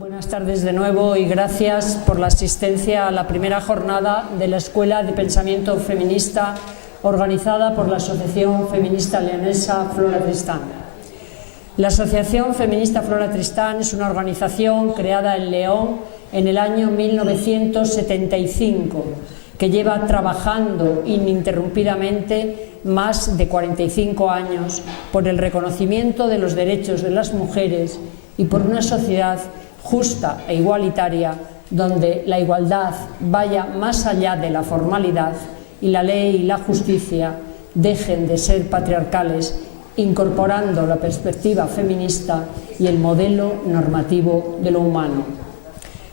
Buenas tardes de nuevo y gracias por la asistencia a la primera jornada de la Escuela de Pensamiento Feminista organizada por la Asociación Feminista Leonesa Flora Tristán. La Asociación Feminista Flora Tristán es una organización creada en León en el año 1975 que lleva trabajando ininterrumpidamente más de 45 años por el reconocimiento de los derechos de las mujeres y por una sociedad justa e igualitaria, donde la igualdad vaya más allá de la formalidad y la ley y la justicia dejen de ser patriarcales, incorporando la perspectiva feminista y el modelo normativo de lo humano.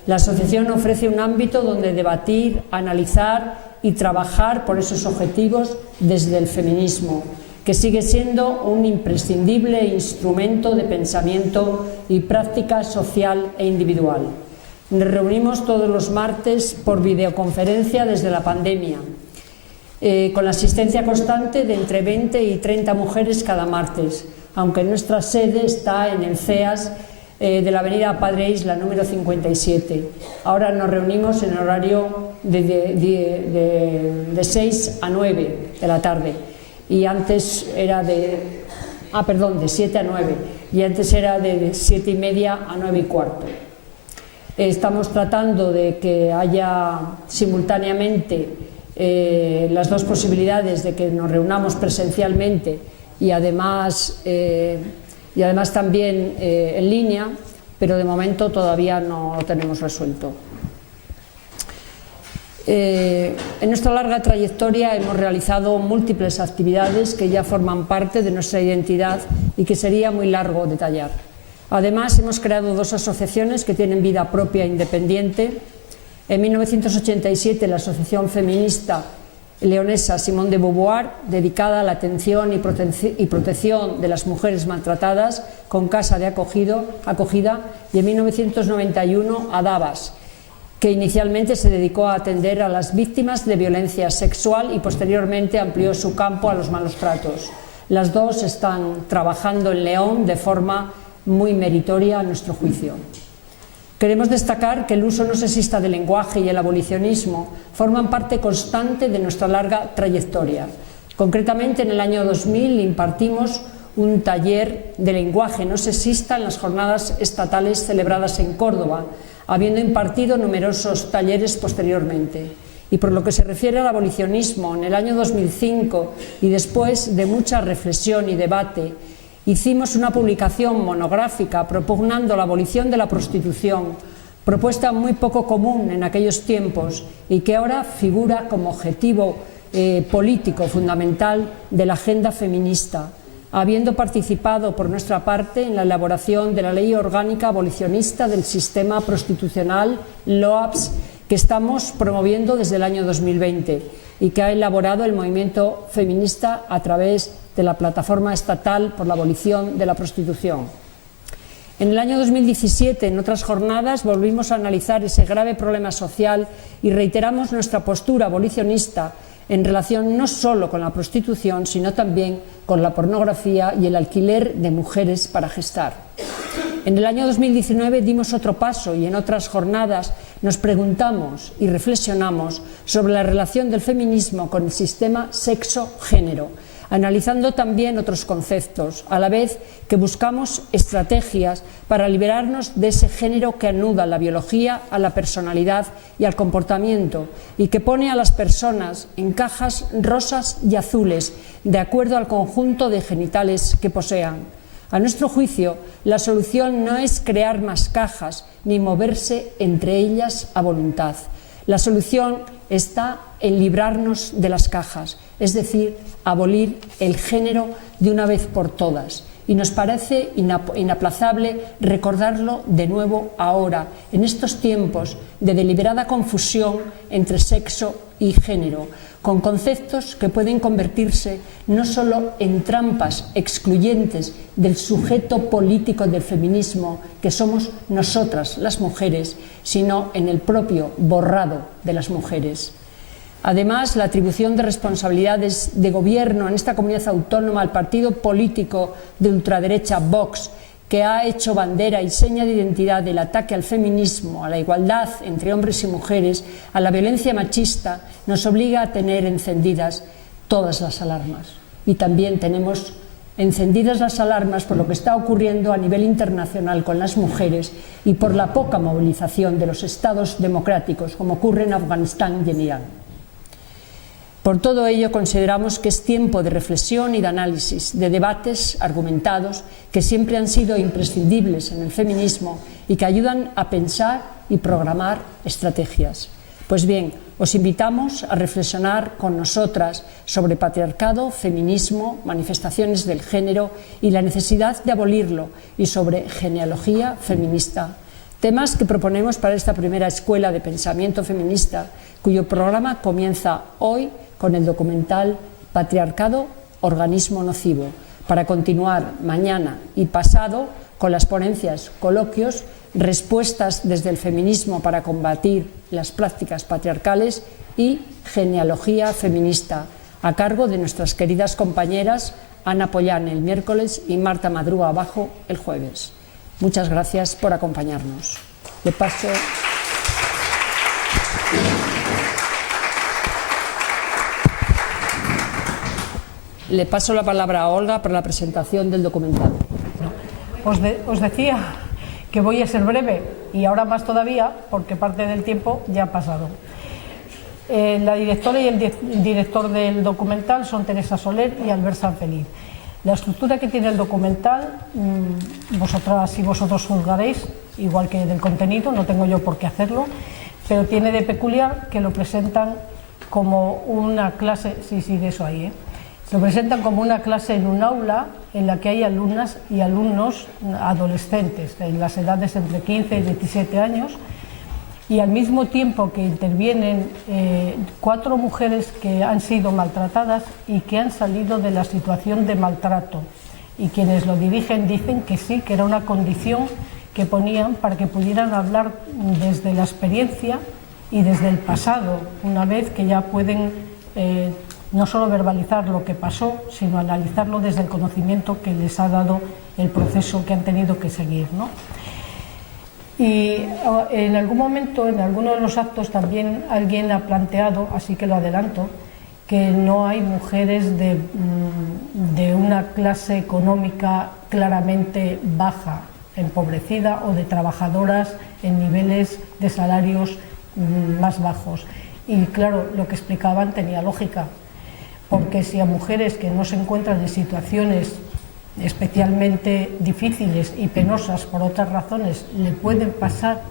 La asociación ofrece un ámbito donde debatir, analizar y trabajar por esos objetivos desde el feminismo, que sigue siendo un imprescindible instrumento de pensamiento y práctica social e individual. Nos reunimos todos los martes por videoconferencia desde la pandemia, con la asistencia constante de entre 20 y 30 mujeres cada martes, aunque nuestra sede está en el CEAS de la avenida Padre Isla, número 57. Ahora nos reunimos en horario de 6 a 9 de la tarde. Y antes era de 7 a 9, y antes era de 7 y media a 9 y cuarto. Estamos tratando de que haya simultáneamente las dos posibilidades de que nos reunamos presencialmente y además también en línea, pero de momento todavía no lo tenemos resuelto. En nuestra larga trayectoria hemos realizado múltiples actividades que ya forman parte de nuestra identidad y que sería muy largo detallar. Además, hemos creado dos asociaciones que tienen vida propia e independiente. En 1987, la Asociación Feminista Leonesa Simone de Beauvoir, dedicada a la atención y protección de las mujeres maltratadas, con casa de acogida, y en 1991, Adabas, que inicialmente se dedicó a atender a las víctimas de violencia sexual y posteriormente amplió su campo a los malos tratos. Las dos están trabajando en León de forma muy meritoria a nuestro juicio. Queremos destacar que el uso no sexista del lenguaje y el abolicionismo forman parte constante de nuestra larga trayectoria. Concretamente, en el año 2000 impartimos un taller de lenguaje no sexista en las jornadas estatales celebradas en Córdoba, habiendo impartido numerosos talleres posteriormente. Y por lo que se refiere al abolicionismo, en el año 2005 y después de mucha reflexión y debate, hicimos una publicación monográfica propugnando la abolición de la prostitución, propuesta muy poco común en aquellos tiempos y que ahora figura como objetivo político fundamental de la agenda feminista, habiendo participado por nuestra parte en la elaboración de la Ley Orgánica Abolicionista del Sistema Prostitucional, LOAPS, que estamos promoviendo desde el año 2020 y que ha elaborado el movimiento feminista a través de la Plataforma Estatal por la Abolición de la Prostitución. En el año 2017, en otras jornadas, volvimos a analizar ese grave problema social y reiteramos nuestra postura abolicionista en relación no solo con la prostitución, sino también con la pornografía y el alquiler de mujeres para gestar. En el año 2019 dimos otro paso y en otras jornadas nos preguntamos y reflexionamos sobre la relación del feminismo con el sistema sexo-género, analizando también otros conceptos, a la vez que buscamos estrategias para liberarnos de ese género que anuda la biología a la personalidad y al comportamiento y que pone a las personas en cajas rosas y azules de acuerdo al conjunto de genitales que posean. A nuestro juicio, la solución no es crear más cajas ni moverse entre ellas a voluntad. La solución está en librarnos de las cajas, es decir, abolir el género de una vez por todas. Y nos parece inaplazable recordarlo de nuevo ahora, en estos tiempos de deliberada confusión entre sexo y género, con conceptos que pueden convertirse no solo en trampas excluyentes del sujeto político del feminismo, que somos nosotras las mujeres, sino en el propio borrado de las mujeres. Además, la atribución de responsabilidades de gobierno en esta comunidad autónoma al partido político de ultraderecha Vox, que ha hecho bandera y seña de identidad del ataque al feminismo, a la igualdad entre hombres y mujeres, a la violencia machista, nos obliga a tener encendidas todas las alarmas. Y también tenemos encendidas las alarmas por lo que está ocurriendo a nivel internacional con las mujeres y por la poca movilización de los estados democráticos, como ocurre en Afganistán y en Irán. Por todo ello, consideramos que es tiempo de reflexión y de análisis, de debates argumentados que siempre han sido imprescindibles en el feminismo y que ayudan a pensar y programar estrategias. Pues bien, os invitamos a reflexionar con nosotras sobre patriarcado, feminismo, manifestaciones del género y la necesidad de abolirlo, y sobre genealogía feminista. Temas que proponemos para esta primera escuela de pensamiento feminista, cuyo programa comienza hoy con el documental Patriarcado, organismo nocivo, para continuar mañana y pasado con las ponencias, coloquios, respuestas desde el feminismo para combatir las prácticas patriarcales y genealogía feminista, a cargo de nuestras queridas compañeras Ana Pollán el miércoles y Marta Madruga Abajo el jueves. Muchas gracias por acompañarnos. Le paso la palabra a Olga para la presentación del documental. Os decía que voy a ser breve, y ahora más todavía, porque parte del tiempo ya ha pasado. La directora y el director del documental son Teresa Soler y Albert Sanfeliz. La estructura que tiene el documental, vosotras y vosotros juzgaréis, igual que del contenido, no tengo yo por qué hacerlo, pero tiene de peculiar que lo presentan como una clase, de eso ahí, lo presentan como una clase en un aula en la que hay alumnas y alumnos adolescentes, en las edades entre 15 y 17 años, y al mismo tiempo que intervienen 4 mujeres que han sido maltratadas y que han salido de la situación de maltrato, y quienes lo dirigen dicen que sí, que era una condición que ponían para que pudieran hablar desde la experiencia y desde el pasado, una vez que ya pueden no solo verbalizar lo que pasó, sino analizarlo desde el conocimiento que les ha dado el proceso que han tenido que seguir, ¿no? Y en algún momento, en alguno de los actos, también alguien ha planteado, así que lo adelanto, que no hay mujeres de una clase económica claramente baja, empobrecida, o de trabajadoras en niveles de salarios más bajos. Y claro, lo que explicaban tenía lógica, porque si a mujeres que no se encuentran en situaciones especialmente difíciles y penosas por otras razones le pueden pasar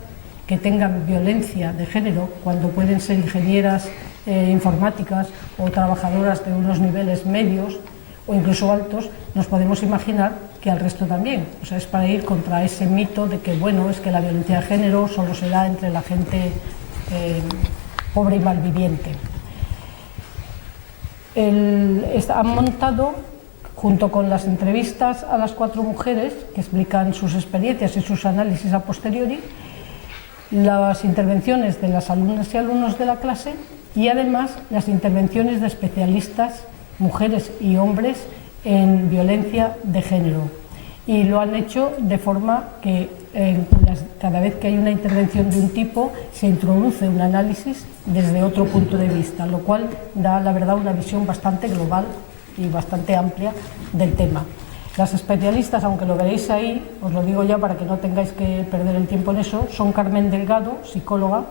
que tengan violencia de género, cuando pueden ser ingenieras informáticas o trabajadoras de unos niveles medios o incluso altos, nos podemos imaginar que al resto también. O sea, es para ir contra ese mito de que, bueno, es que la violencia de género solo se da entre la gente pobre y malviviente. Han montado, junto con las entrevistas a las 4 mujeres que explican sus experiencias y sus análisis a posteriori, las intervenciones de las alumnas y alumnos de la clase y además las intervenciones de especialistas, mujeres y hombres, en violencia de género. Y lo han hecho de forma que cada vez que hay una intervención de un tipo se introduce un análisis desde otro punto de vista, lo cual da, la verdad, una visión bastante global y bastante amplia del tema. Las especialistas, aunque lo veréis ahí, os lo digo ya para que no tengáis que perder el tiempo en eso, son Carmen Delgado, psicóloga,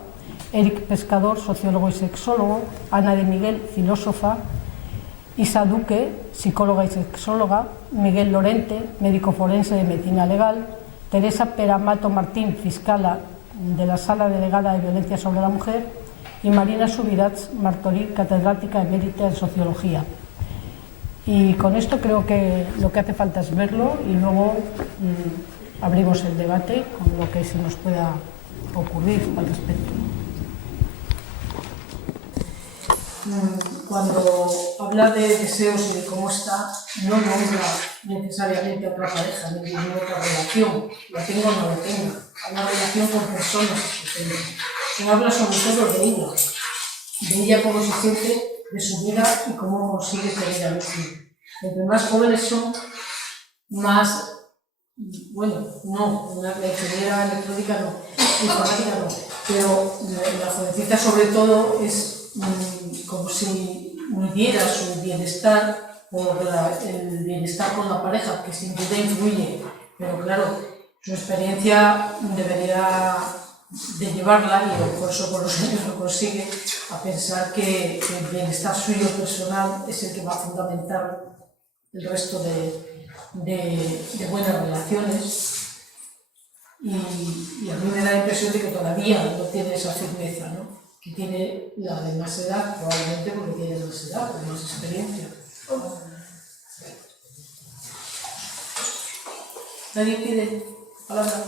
Eric Pescador, sociólogo y sexólogo, Ana de Miguel, filósofa, Isa Duque, psicóloga y sexóloga, Miguel Lorente, médico forense de medicina legal, Teresa Peramato Martín, fiscala de la Sala Delegada de Violencia sobre la Mujer, y Marina Subirats Martorí, catedrática emérita en sociología. Y con esto creo que lo que hace falta es verlo y luego abrimos el debate con lo que se nos pueda ocurrir al respecto. Cuando habla de deseos y de cómo está, no nombra necesariamente a otra pareja, ni ninguna otra relación, la tengo o no la tengo, una relación con personas que tengo. Se habla sobre todo de ella cómo se siente, de su vida y cómo consigue ser ella misma. Entre más jóvenes son, más bueno, no, la ingeniera electrónica no, informática no, pero la jovencita sobre todo es como si midiera su bienestar por el bienestar con la pareja, que sin duda influye, pero claro, su experiencia debería de llevarla, y a lo mejor eso con los años lo consigue, a pensar que el bienestar suyo personal es el que va a fundamentar el resto de buenas relaciones, y a mí me da la impresión de que todavía no tiene esa firmeza, ¿no? Que tiene la de más edad, probablemente porque tiene más edad, más experiencia. ¿Nadie pide palabra?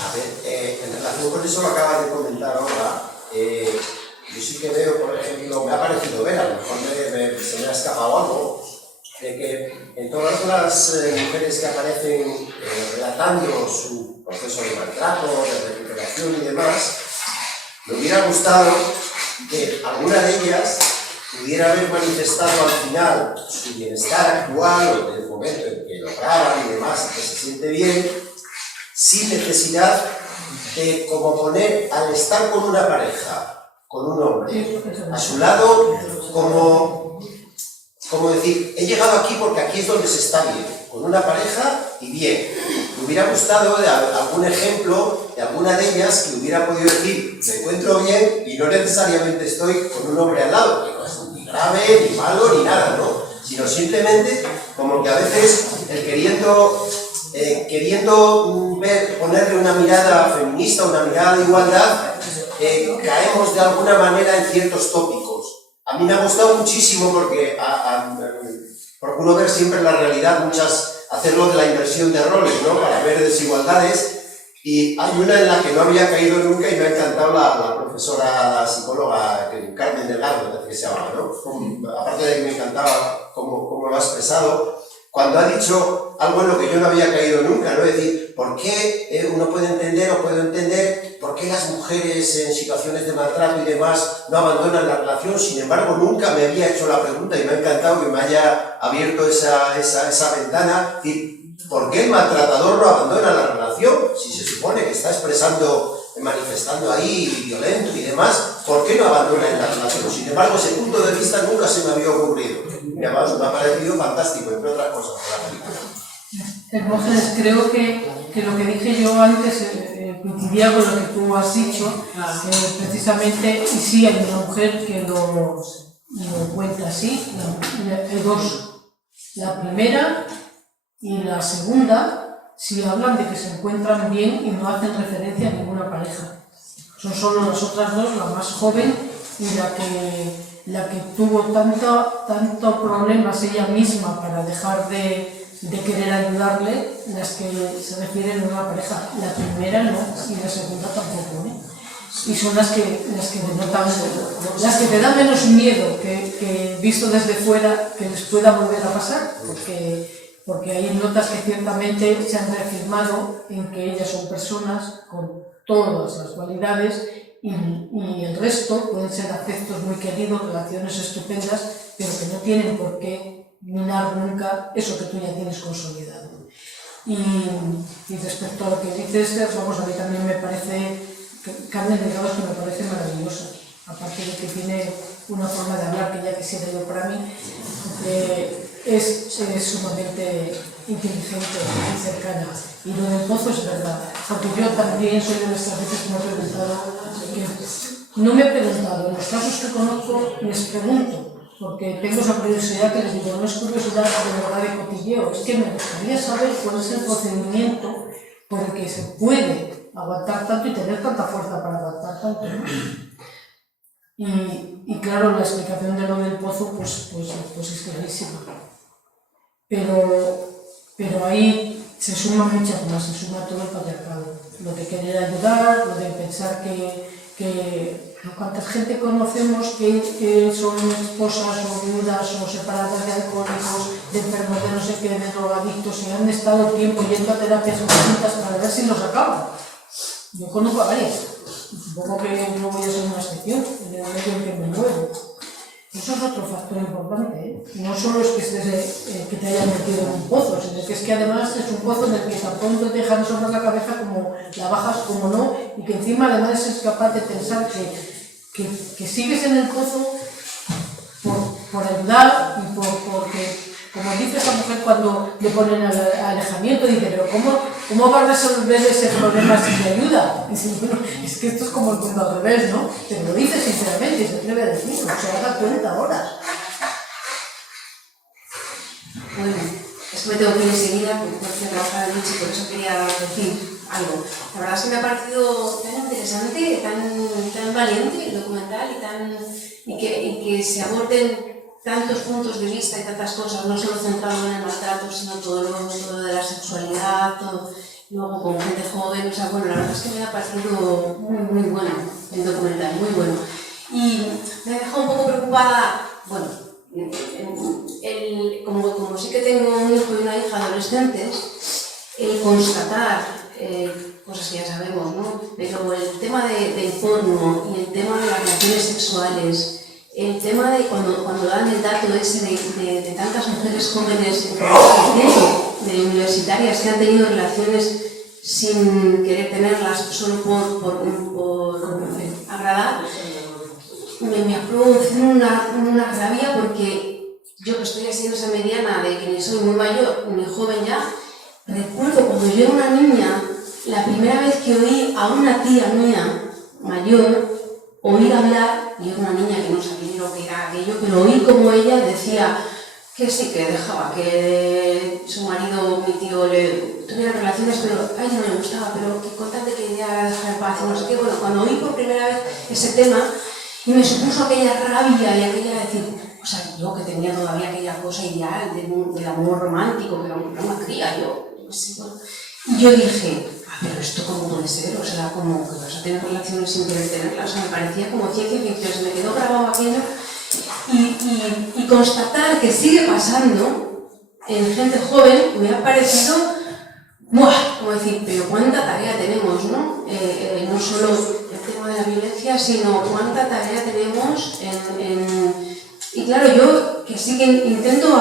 A ver, en relación con eso que acabas de comentar ahora, yo sí que veo, por ejemplo, me ha parecido ver, a lo mejor se me ha escapado algo, de que en todas las mujeres que aparecen relatando su proceso de maltrato, de recuperación y demás, me hubiera gustado que alguna de ellas pudiera haber manifestado al final su bienestar actual o del momento en que lo graban y demás, que se siente bien, sin necesidad de como poner al estar con una pareja, con un hombre, a su lado, como decir, he llegado aquí porque aquí es donde se está bien, con una pareja y bien. Me hubiera gustado algún ejemplo de alguna de ellas que hubiera podido decir, me encuentro bien y no necesariamente estoy con un hombre al lado, que no es ni grave, ni malo, ni nada, ¿no? Sino simplemente como que a veces el queriendo ponerle una mirada feminista, una mirada de igualdad, caemos de alguna manera en ciertos tópicos. A mí me ha gustado muchísimo porque procuro ver siempre la realidad, hacerlo de la inversión de roles, ¿no? Para ver desigualdades, y hay una en la que no había caído nunca y me ha encantado la profesora, la psicóloga Carmen Delgado, que se llama, ¿no? Aparte de que me encantaba cómo lo ha expresado, cuando ha dicho algo en lo que yo no había caído nunca, ¿no? Es decir, ¿por qué uno puede entender o puedo entender por qué las mujeres en situaciones de maltrato y demás no abandonan la relación? Sin embargo, nunca me había hecho la pregunta y me ha encantado que me haya abierto esa ventana. Y ¿por qué el maltratador no abandona la relación? Si se supone que está manifestando ahí violento y demás, ¿por qué no abandona la relación? Sin embargo, ese punto de vista nunca se me había ocurrido. Y además me ha parecido fantástico, entre otras cosas, por la película. Hermógenes, creo que lo que dije yo antes coincidía con lo que tú has dicho, precisamente, y sí hay una mujer que lo cuenta así, hay dos, la primera y la segunda, si hablan de que se encuentran bien y no hacen referencia a ninguna pareja. Son solo las otras dos, la más joven y la que tuvo tantos problemas ella misma para dejar de querer ayudarle, las que se refieren a una pareja. La primera no, y la segunda tampoco, ¿eh? Y son las que denotan, las que te dan menos miedo que visto desde fuera que les pueda volver a pasar, porque hay notas que ciertamente se han reafirmado en que ellas son personas con todas las cualidades y el resto pueden ser afectos muy queridos, relaciones estupendas, pero que no tienen por qué minar nunca eso que tú ya tienes consolidado. Y respecto a lo que dices, vamos, a mí también me parece, Carmen Delgado, que me parece maravillosa, aparte de que tiene una forma de hablar que ya quisiera yo para mí, es sumamente inteligente y cercana. Y lo del pozo es verdad, porque yo también soy de estas veces que me he preguntado, no me he preguntado, en los casos que conozco les pregunto, porque tengo esa curiosidad que les digo, no es curiosidad de verdad de cotilleo, es que me gustaría saber cuál es el procedimiento por el que se puede aguantar tanto y tener tanta fuerza para aguantar tanto, ¿no? Y claro, la explicación de lo del pozo pues es clarísima. Pero ahí se suman muchas más, se suma todo el patriarcado. Lo de querer ayudar, lo de pensar que cuánta gente conocemos que son esposas o viudas o separadas de alcohólicos, de enfermos de no sé qué, de drogadictos, y han estado tiempo yendo a terapias conjuntas para ver si los acaban. Yo conozco a varias. supongo que no voy a ser una excepción en el momento en que me muevo. Eso es otro factor importante, ¿eh? No solo es que te hayan metido en un pozo, sino que es que además es un pozo en el que tan pronto te dejan sobre la cabeza como la bajas como no, y que encima además es capaz de pensar que sigues en el pozo por ayudar y porque, como dice esa mujer cuando le ponen alejamiento, dice, pero ¿cómo va a resolver ese problema sin mi ayuda? Y dice, bueno, es que esto es como el mundo al revés, ¿no? Te lo dice sinceramente y se atreve a decirlo, se da cuenta ahora. Bueno, es que me tengo que ir enseguida porque tengo que trabajar de noche, por eso quería decir algo. La verdad es que me ha parecido tan interesante, tan valiente el documental y que se aborden tantos puntos de vista y tantas cosas, no solo centrado en el maltrato, sino todo lo de la sexualidad, todo, luego con gente joven, o sea, bueno, la verdad es que me ha parecido muy bueno el documental, muy bueno. Y me ha dejado un poco preocupada, bueno, como sí que tengo un hijo y una hija adolescentes, el constatar cosas que ya sabemos, ¿no? Pero el tema del porno y el tema de las relaciones sexuales, el tema de cuando dan el dato ese de tantas mujeres jóvenes de universitarias que han tenido relaciones sin querer tenerlas solo por agradar, me ha producido una rabia porque yo que estoy así en esa mediana de que ni soy muy mayor ni joven ya, recuerdo cuando yo era una niña, la primera vez que oí a una tía mía mayor oír hablar, y era una niña que no sabía ni lo que era aquello, pero oí como ella decía que sí, que dejaba, que su marido, mi tío, le tuviera relaciones, pero a ella no le gustaba, pero que con tal de que ella dejar en paz, no sé qué. Bueno, cuando oí por primera vez ese tema, y me supuso aquella rabia y aquella decir, o sea, yo que tenía todavía aquella cosa ideal del amor romántico, que era una cría, yo no sé, bueno. Y yo dije, pero esto cómo puede ser, o sea, como que vas a tener relaciones sin querer tenerlas, o sea, me parecía como ciencia ficción, se me quedó grabado aquello, y constatar que sigue pasando en gente joven me ha parecido, ¡buah! Como decir, pero cuánta tarea tenemos, ¿no? No solo el tema de la violencia, sino cuánta tarea tenemos y claro, yo que sí que intento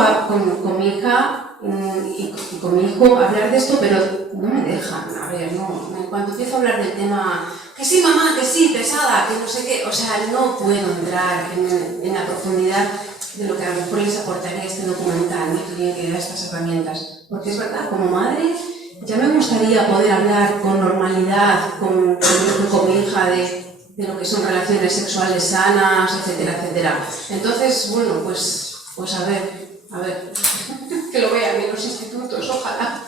con mi hija y con mi hijo hablar de esto, pero no me dejan, a ver, no, cuando empiezo a hablar del tema, que sí mamá, que sí, pesada, que no sé qué, o sea, no puedo entrar en la profundidad de lo que a lo mejor les aportaría este documental, ¿no? Que tiene que dar estas herramientas, porque es verdad, como madre, ya me gustaría poder hablar con normalidad con mi hija de lo que son relaciones sexuales sanas, etcétera, etcétera. Entonces, bueno, pues a ver, que lo vean en los institutos, ojalá.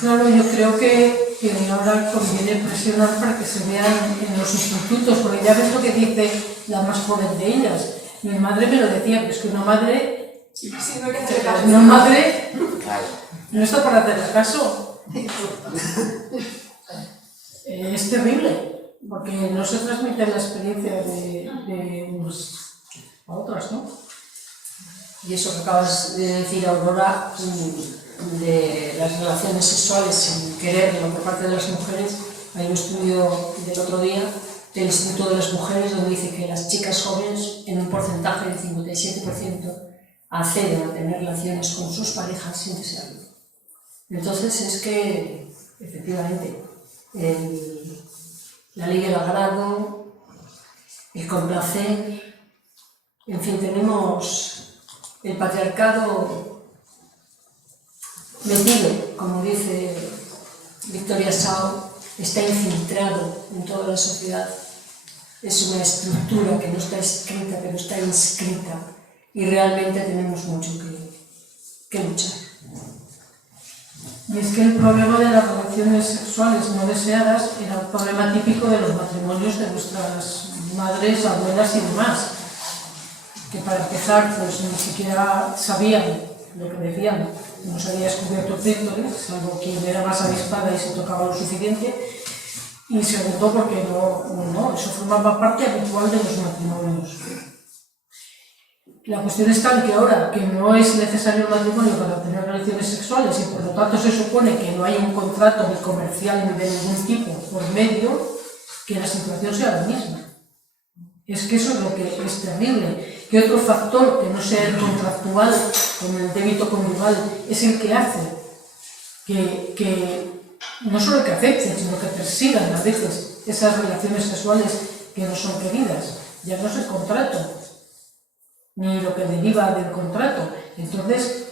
Claro, yo creo que ahora conviene presionar para que se vean en los institutos, porque ya ves lo que dice la más joven de ellas. Mi madre me lo decía, que es que una madre no está para hacer caso. Es terrible, porque no se transmite la experiencia de unos a otras, ¿no? Y eso que acabas de decir, Aurora, de las relaciones sexuales sin quererlo por parte de las mujeres, hay un estudio del otro día del Instituto de las Mujeres donde dice que las chicas jóvenes en un porcentaje del 57% acceden a tener relaciones con sus parejas sin desearlo. Entonces es que, efectivamente, la ley del agrado, el complacer, en fin, tenemos el patriarcado metido, como dice Victoria Sau, está infiltrado en toda la sociedad. Es una estructura que no está escrita, pero está inscrita, y realmente tenemos mucho que luchar. Y es que el problema de las relaciones sexuales no deseadas era un problema típico de los matrimonios de nuestras madres, abuelas y demás, que para empezar pues ni siquiera sabían lo que decían, no se había descubierto el clítoris, salvo quien era más avispada y se tocaba lo suficiente, y segundo porque no, eso formaba parte habitual de los matrimonios. La cuestión está en que ahora que no es necesario el matrimonio para tener relaciones sexuales y por lo tanto se supone que no hay un contrato ni comercial ni de ningún tipo por medio, que la situación sea la misma. Es que eso es lo que es terrible. Que otro factor que no sea el contractual, como el débito conyugal, es el que hace que no solo que afecten, sino que persigan a veces esas relaciones sexuales que no son queridas. Ya no es el contrato, ni lo que deriva del contrato. Entonces,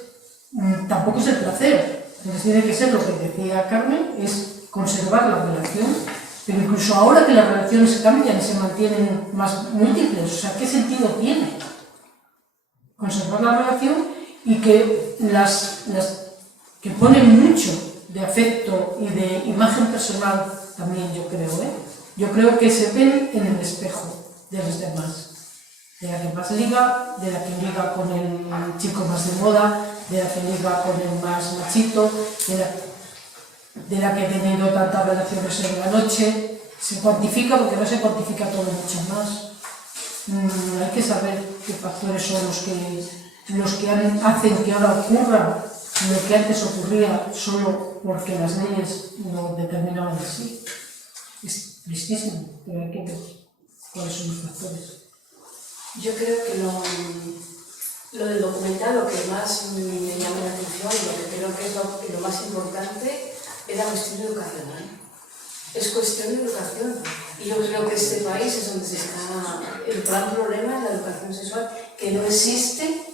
tampoco es el placer. Entonces tiene que ser lo que decía Carmen, es conservar la relación, pero incluso ahora que las relaciones cambian y se mantienen más múltiples, o sea, ¿qué sentido tiene conservar la relación y que las que ponen mucho de afecto y de imagen personal también, yo creo que se ven en el espejo de los demás, de la que más liga, de la que liga con el chico más de moda, de la que liga con el más machito, de la que ha tenido tantas relaciones en la noche. Se cuantifica porque no se cuantifica todo mucho más. Hay que saber qué factores son los que hacen que ahora ocurra lo que antes ocurría solo porque las leyes lo determinaban así. Es tristísimo, pero hay que ver cuáles son los factores. Yo creo que lo del documental, lo que más me llama la atención, lo que creo que es lo más importante, es la cuestión educacional. Es cuestión de educación. Y yo creo que este país es donde se está el gran problema, la educación sexual, que no existe,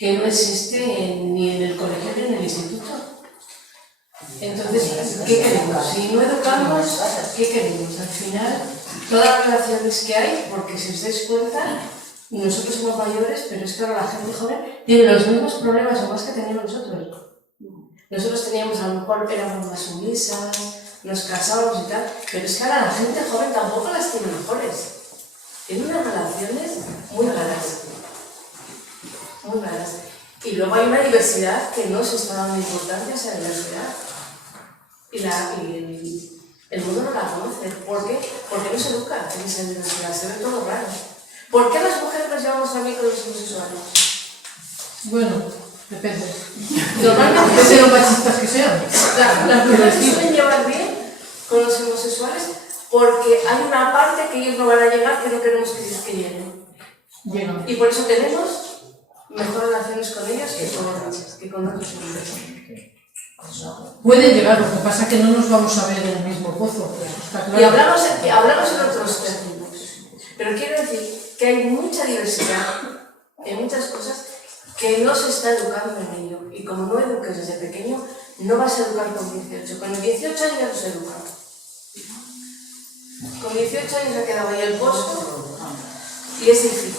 ni en el colegio ni en el instituto. Entonces, ¿qué queremos? Si no educamos, ¿qué queremos? Al final, todas las relaciones que hay, porque si os dais cuenta, nosotros somos mayores, pero es que ahora la gente joven tiene los mismos problemas o más que teníamos nosotros. Nosotros teníamos, a lo mejor éramos más sumisas, nos casábamos y tal, pero es que ahora la gente joven tampoco las tiene mejores. Tiene unas relaciones muy raras. Muy raras. Y luego hay una diversidad que no se está dando importancia a esa diversidad. Y el mundo no la conoce. ¿Por qué? Porque no se educa en esa diversidad, se ve todo raro. ¿Por qué las mujeres nos llevamos también con los homosexuales? Bueno, depende. Normalmente depende de lo machistas que sean. Las mujeres se suelen llevar bien con los homosexuales porque hay una parte que ellos no van a llegar que no queremos que lleguen. Y por eso tenemos mejores relaciones con ellos que con otros hombres. Pueden llegar, lo que pasa es que no nos vamos a ver en el mismo pozo. Está claro. Y hablamos en otros términos. Pero quiero decir que hay mucha diversidad en muchas cosas que no se está educando en ello. Y como no eduques desde pequeño, no vas a educar con 18. Con 18 años ya no se educa. Con 18 años ha quedado ahí el pozo y es difícil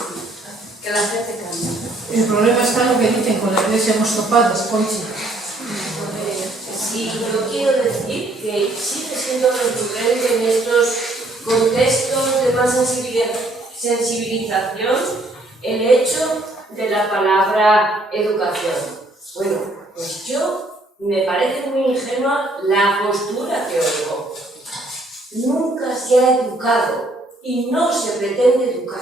que la gente cambie. El problema está en lo que dicen, con la iglesia hemos topado, Conchi. Sí, yo quiero decir que sigue siendo recurrente en estos contextos de más sensibilización el hecho de la palabra educación. Bueno, pues me parece muy ingenua la postura que oigo. Nunca se ha educado y no se pretende educar.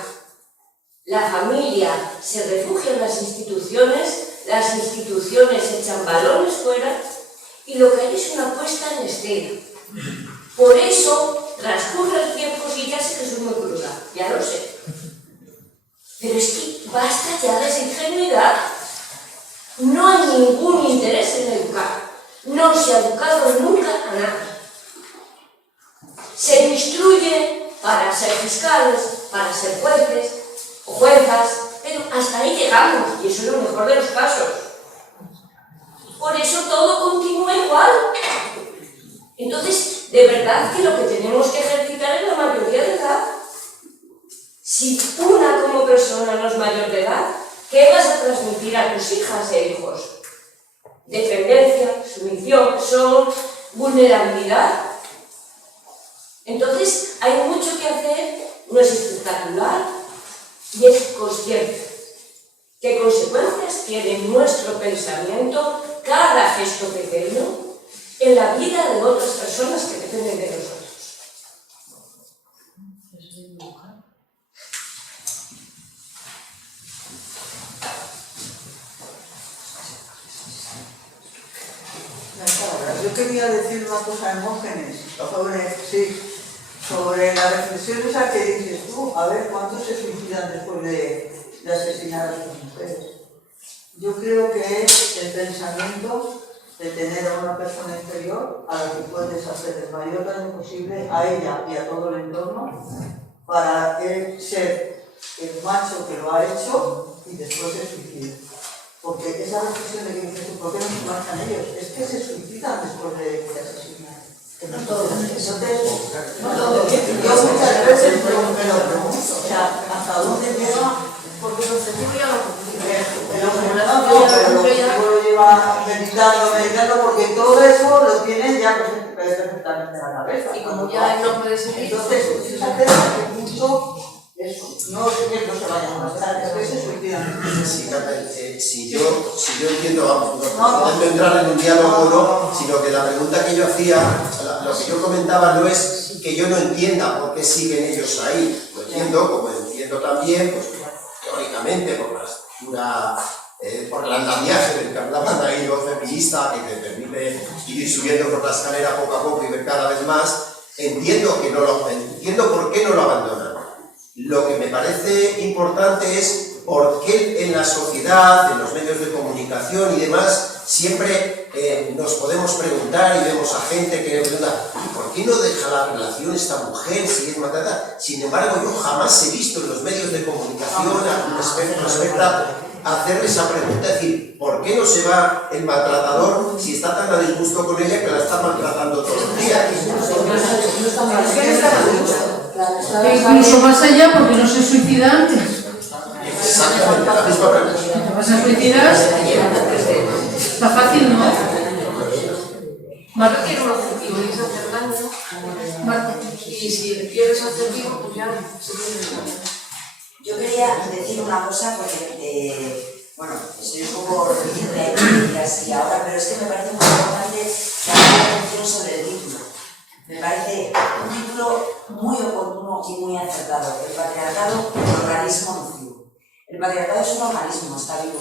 La familia se refugia en las instituciones echan balones fuera y lo que hay es una puesta en escena. Por eso transcurre el tiempo, y ya sé que soy muy cruda, ya lo sé. Pero es que basta ya de esa ingenuidad. No hay ningún interés en educar. No se ha educado nunca a nada. Se instruye para ser fiscales, para ser jueces o juezas, pero hasta ahí llegamos, y eso es lo mejor de los casos. Por eso todo continúa igual. Entonces, de verdad que lo que tenemos que ejercitar es la mayoría de edad. Si una como persona no es mayor de edad, ¿qué vas a transmitir a tus hijas e hijos? Dependencia, sumisión, vulnerabilidad. Entonces, hay mucho que hacer, no es espectacular y es consciente. ¿Qué consecuencias tiene nuestro pensamiento, cada gesto pequeño, en la vida de otras personas que dependen de nosotros? Yo quería decir una cosa a Hermógenes, los jóvenes, sí. Sobre la reflexión esa que dices tú, a ver, ¿cuántos se suicidan después de asesinar a sus mujeres? Yo creo que es el pensamiento de tener a una persona inferior a la que puedes hacer el mayor daño posible a ella y a todo el entorno para él ser el macho que lo ha hecho y después se suicida. Porque esa reflexión de que dices tú, ¿por qué no se marcan ellos? Es que se suicidan después de asesinar. No todos. Entonces, no todos. Yo muchas veces me lo pregunto, o sea, ¿hasta dónde llega? Porque el objetivo ya lo cumplí. El objetivo lo lleva meditando, porque todo eso lo tienes ya perfectamente en la cabeza. Y como ya no puede ser. Entonces, fíjate a qué punto eso, no sé que no se vayan a pasar, es que se suicidan. Sí, Carmen, si yo entiendo, vamos, no intento entrar en un diálogo no, sino que la pregunta que yo hacía, lo que yo comentaba no es que yo no entienda por qué siguen ellos ahí, lo entiendo, como entiendo también, pues teóricamente, por la estructura, por el andamiaje del que hablaban ahí los feministas, que te permite ir subiendo por la escalera poco a poco y ver cada vez más, entiendo por qué no lo abandonan. Lo que me parece importante es por qué en la sociedad, en los medios de comunicación y demás, siempre nos podemos preguntar y vemos a gente que pregunta ¿por qué no deja la relación esta mujer si es matada? Sin embargo, yo jamás he visto en los medios de comunicación respecto a hacerle esa pregunta, es decir, ¿por qué no se va el maltratador si está tan a disgusto con ella que la está maltratando todos los días? E incluso más allá, porque no se suicida antes. Exactamente, la misma pregunta. Te vas a suicidar, está fácil, ¿no? Marta tiene un objetivo y es hacer daño. Marta. Y si quieres hacer vivo, pues ya se tiene que hacer. Yo quería decir una cosa porque, bueno, soy un poco repetida y así ahora, pero es que me parece muy importante llamar la atención sobre el título. Me parece un título muy oportuno y muy acertado. El patriarcado, un organismo nocivo. El patriarcado es un organismo, está vivo.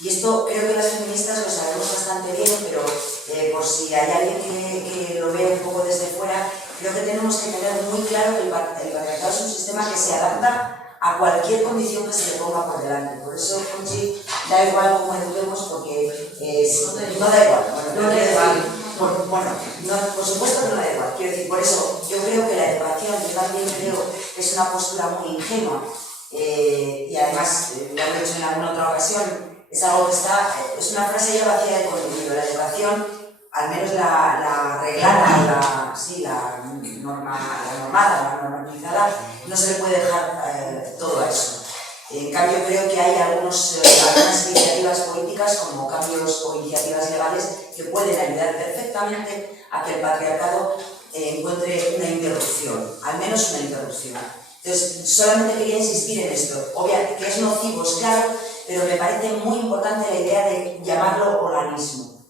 Y esto creo que las feministas lo sabemos bastante bien, pero por si hay alguien que lo ve un poco desde fuera, creo que tenemos que tener muy claro que el patriarcado es un sistema que se adapta a cualquier condición que se le ponga por delante. Por eso, Conchi, da igual cómo eduquemos, porque no da igual. Por supuesto que no da igual. Quiero decir, por eso yo creo que la educación, yo también creo que es una postura muy ingenua, y además, lo he dicho en alguna otra ocasión, es algo que está, es una frase ya vacía de contenido. La educación, al menos la reglada, la normada, la normalizada, no se le puede dejar todo a eso. En cambio, creo que hay algunas iniciativas políticas, como cambios o iniciativas legales, que pueden ayudar perfectamente a que el patriarcado encuentre una interrupción, al menos una interrupción. Entonces, solamente quería insistir en esto. Obviamente que es nocivo, es claro, pero me parece muy importante la idea de llamarlo organismo,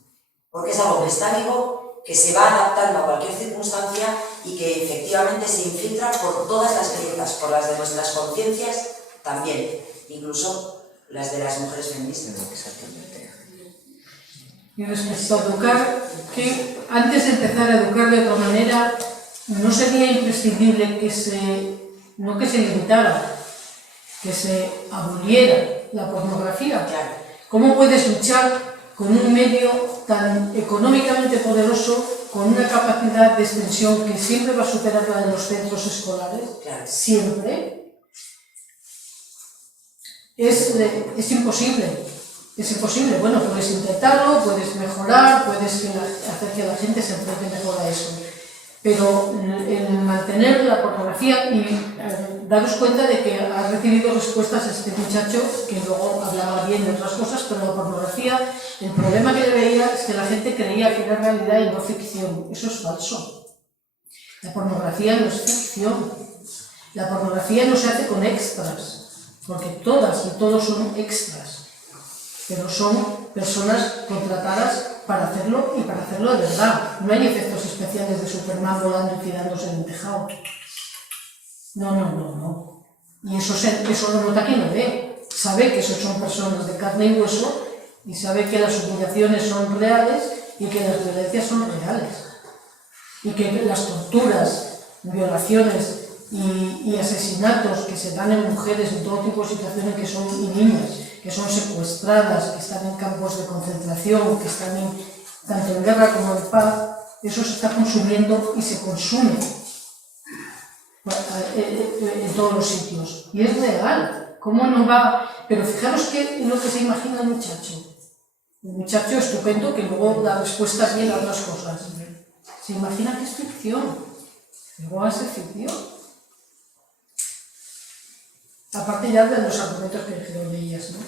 porque es algo que está vivo, que se va adaptando a cualquier circunstancia y que efectivamente se infiltra por todas las grietas, por las de nuestras conciencias también, incluso las de las mujeres feministas. Y respecto a educar, que antes de empezar a educar de otra manera, no sería imprescindible no que se limitara, que se aboliera la pornografía. ¿Cómo puedes luchar con un medio tan económicamente poderoso, con una capacidad de extensión que siempre va a superar la de los centros escolares? Siempre. Es imposible. Es imposible. Bueno, puedes intentarlo, puedes mejorar, puedes hacer que la gente se enfrente mejor a eso. Pero el mantener la pornografía y daros cuenta de que ha recibido respuestas a este muchacho que luego hablaba bien de otras cosas, pero la pornografía, el problema que le veía es que la gente creía que era realidad y no ficción. Eso es falso. La pornografía no es ficción. La pornografía no se hace con extras, porque todas y todos son extras, pero son personas contratadas para hacerlo y para hacerlo de verdad. No hay efectos especiales de Superman volando y tirándose en un tejado. No. Y eso lo nota quien lo ve. Sabe que esos son personas de carne y hueso y sabe que las humillaciones son reales y que las violencias son reales. Y que las torturas violaciones y asesinatos que se dan en mujeres en todo tipo de situaciones y niñas que son secuestradas, que están en campos de concentración, que están tanto en guerra como en paz, eso se está consumiendo y se consume en todos los sitios. Y es real. ¿Cómo no va? Pero fijaros qué es lo que se imagina el muchacho. Un muchacho estupendo que luego da respuestas bien a otras cosas. Se imagina que es ficción. Luego va a ser ficción. Aparte ya de los argumentos que leías, ¿no?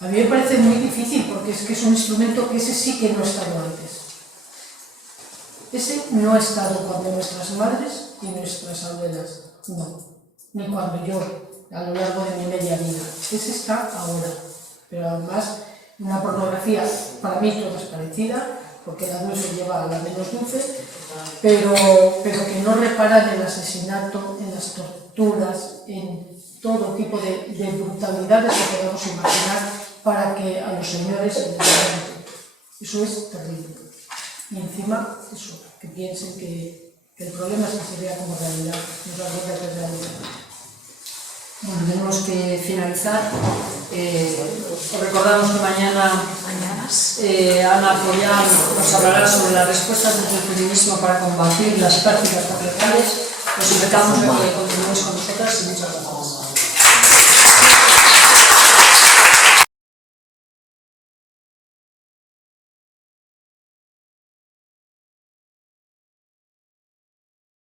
A mí me parece muy difícil porque es que es un instrumento que ese sí que no ha estado antes. Ese no ha estado cuando nuestras madres y nuestras abuelas, no. Ni cuando yo, a lo largo de mi media vida. Ese está ahora. Pero además, una pornografía, para mí toda es parecida, porque la dulce lleva a la menos dulce, pero que no repara en el asesinato, en las torturas, en todo tipo de brutalidades que podemos imaginar para que a los señores se les dé. Eso es terrible. Y encima, eso, que piensen que el problema es que se vea como realidad, no es algo que es realidad. Bueno, tenemos que finalizar. Os recordamos que mañana Ana Pollán nos hablará sobre las respuestas del feminismo para combatir las prácticas patriarcales. Os invitamos a que continuéis con nosotras y muchas gracias.